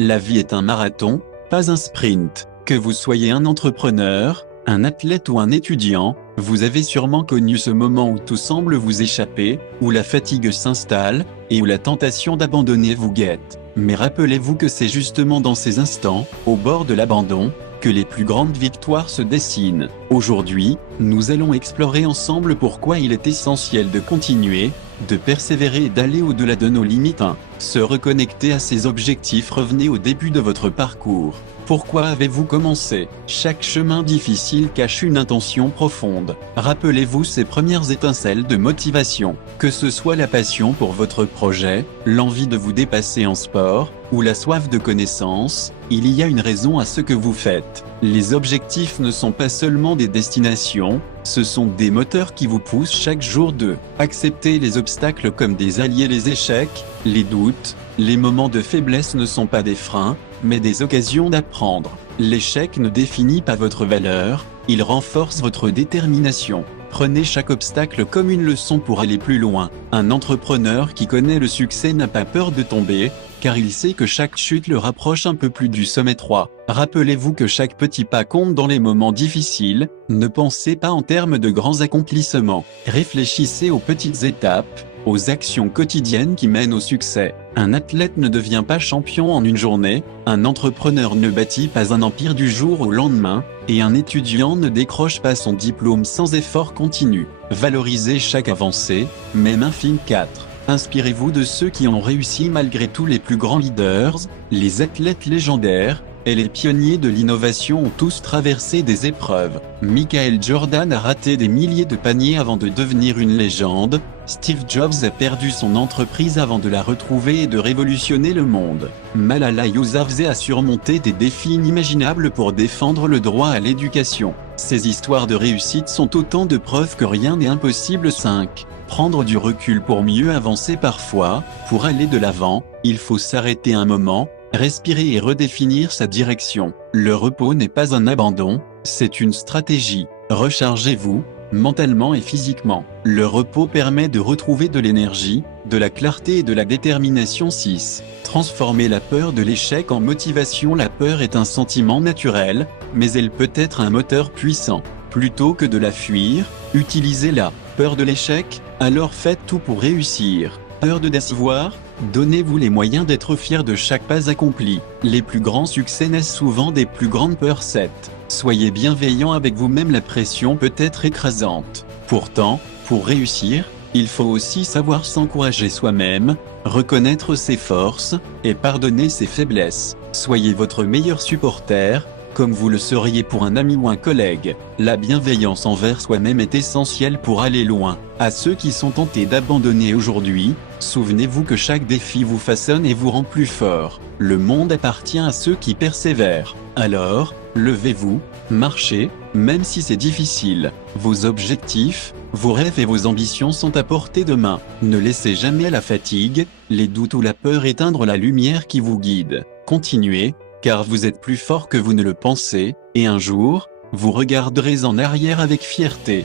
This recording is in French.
La vie est un marathon, pas un sprint. Que vous soyez un entrepreneur, un athlète ou un étudiant, vous avez sûrement connu ce moment où tout semble vous échapper, où la fatigue s'installe, et où la tentation d'abandonner vous guette. Mais rappelez-vous que c'est justement dans ces instants, au bord de l'abandon, que les plus grandes victoires se dessinent. Aujourd'hui, nous allons explorer ensemble pourquoi il est essentiel de continuer, de persévérer et d'aller au-delà de nos limites. 1. Se reconnecter à ses objectifs. Revenez au début de votre parcours. Pourquoi avez-vous commencé? Chaque chemin difficile cache une intention profonde. Rappelez-vous ces premières étincelles de motivation. Que ce soit la passion pour votre projet, l'envie de vous dépasser en sport, ou la soif de connaissance, il y a une raison à ce que vous faites. Les objectifs ne sont pas seulement des destinations, ce sont des moteurs qui vous poussent chaque jour de accepter les obstacles comme des alliés. Les échecs, les doutes, les moments de faiblesse ne sont pas des freins, mais des occasions d'apprendre. L'échec ne définit pas votre valeur, il renforce votre détermination. Prenez chaque obstacle comme une leçon pour aller plus loin. Un entrepreneur qui connaît le succès n'a pas peur de tomber, car il sait que chaque chute le rapproche un peu plus du sommet. 3. Rappelez-vous que chaque petit pas compte dans les moments difficiles, ne pensez pas en termes de grands accomplissements. Réfléchissez aux petites étapes, aux actions quotidiennes qui mènent au succès. Un athlète ne devient pas champion en une journée, un entrepreneur ne bâtit pas un empire du jour au lendemain, et un étudiant ne décroche pas son diplôme sans effort continu. Valorisez chaque avancée, même infime. 4. Inspirez-vous de ceux qui ont réussi malgré tout. Les plus grands leaders, les athlètes légendaires, et les pionniers de l'innovation ont tous traversé des épreuves. Michael Jordan a raté des milliers de paniers avant de devenir une légende. Steve Jobs a perdu son entreprise avant de la retrouver et de révolutionner le monde. Malala Yousafzai a surmonté des défis inimaginables pour défendre le droit à l'éducation. Ces histoires de réussite sont autant de preuves que rien n'est impossible. 5. Prendre du recul pour mieux avancer. Parfois, pour aller de l'avant, il faut s'arrêter un moment, respirer et redéfinir sa direction. Le repos n'est pas un abandon, c'est une stratégie. Rechargez-vous, mentalement et physiquement. Le repos permet de retrouver de l'énergie, de la clarté et de la détermination. 6. Transformer la peur de l'échec en motivation. La peur est un sentiment naturel, mais elle peut être un moteur puissant. Plutôt que de la fuir, utilisez-la. Peur de l'échec? Alors faites tout pour réussir. Peur de décevoir? Donnez-vous les moyens d'être fier de chaque pas accompli. Les plus grands succès naissent souvent des plus grandes peurs. 7. Soyez bienveillant avec vous-même. La pression peut être écrasante. Pourtant, pour réussir, il faut aussi savoir s'encourager soi-même, reconnaître ses forces, et pardonner ses faiblesses. Soyez votre meilleur supporter, comme vous le seriez pour un ami ou un collègue. La bienveillance envers soi-même est essentielle pour aller loin. À ceux qui sont tentés d'abandonner aujourd'hui, souvenez-vous que chaque défi vous façonne et vous rend plus fort. Le monde appartient à ceux qui persévèrent. Alors, levez-vous, marchez, même si c'est difficile. Vos objectifs, vos rêves et vos ambitions sont à portée de main. Ne laissez jamais la fatigue, les doutes ou la peur éteindre la lumière qui vous guide. Continuez, car vous êtes plus fort que vous ne le pensez, et un jour, vous regarderez en arrière avec fierté.